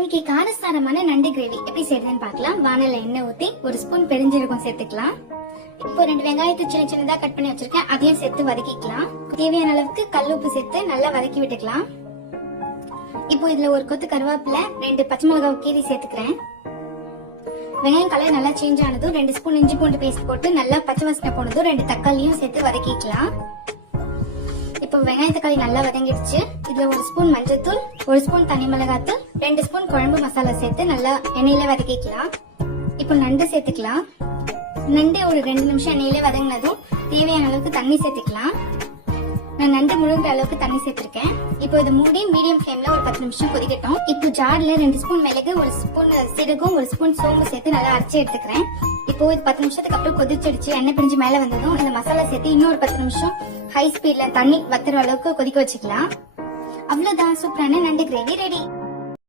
இன்னைக்கு காரசாரமான நண்டு கிரேவி எப்படி செய்யறதுன்னு பார்க்கலாம். வானல்ல எண்ணெய் ஊத்தி ஒரு ஸ்பூன் பெருஞ்சீரகம் சேர்த்துக்கலாம். இப்போ 2 வெங்காயத்தை சின்ன சின்னதா கட் பண்ணி வச்சிருக்கேன், அதையும் சேர்த்து வதக்கிக்கலாம். தேவையான அளவுக்கு கல் உப்பு சேர்த்து நல்லா வதக்கி விட்டுக்கலாம். இப்போ இதுல ஒரு கொத்து கருவேப்பிலை, 2 பச்சை மிளகாய் கீரி சேர்த்துக்கிறேன். வெங்காயம் கலர் நல்லா சேஞ்ச் ஆனதும் 2 ஸ்பூன் இஞ்சி பூண்டு பேஸ்ட் போட்டு நல்லா பச்சை வாசனை போனதும் 2 தக்காளியும் சேர்த்து வதக்கிக்கலாம். இப்போ வெங்காய தக்காளி நல்லா வதங்கிடுச்சு. இதுல 1 ஸ்பூன் மஞ்சள்தூள், 1 ஸ்பூன் தனி மிளகாத்தூள், 2 ஸ்பூன் குழம்பு மசாலா சேர்த்து நல்லா எண்ணெயில வதக்கிக்கலாம். இப்போ நண்டு சேர்த்துக்கலாம். நண்டு ஒரு 2 நிமிஷம் எண்ணெயில வதங்கினதும் தேவையான அளவுக்கு தண்ணி சேர்த்துக்கலாம். நான் நண்டு முழுகிற அளவுக்கு தண்ணி சேர்த்திருக்கேன். இப்போ இதை மூடி மீடியம் ஃப்ளேம்ல ஒரு 10 நிமிஷம் கொதிக்கட்டும். இப்போ ஜார்ல 2 ஸ்பூன் மிளகு, 1 ஸ்பூன் சீரகம், 1 ஸ்பூன் சோம்பு சேர்த்து நல்லா அரைச்சி எடுத்துக்கிறேன். இப்போ இது 10 நிமிஷத்துக்கு அப்புறம் கொதிச்சிடுச்சு. எண்ணெய் பிரிஞ்சு மேல வந்ததும் இந்த மசாலா சேர்த்து இன்னொரு 10 நிமிஷம் ஹை ஸ்பீட்ல தண்ணி வத்துற அளவுக்கு கொதிக்க வச்சுக்கலாம். அவ்வளவுதான், சூப்பரான நண்டு கிரேவி ரெடி.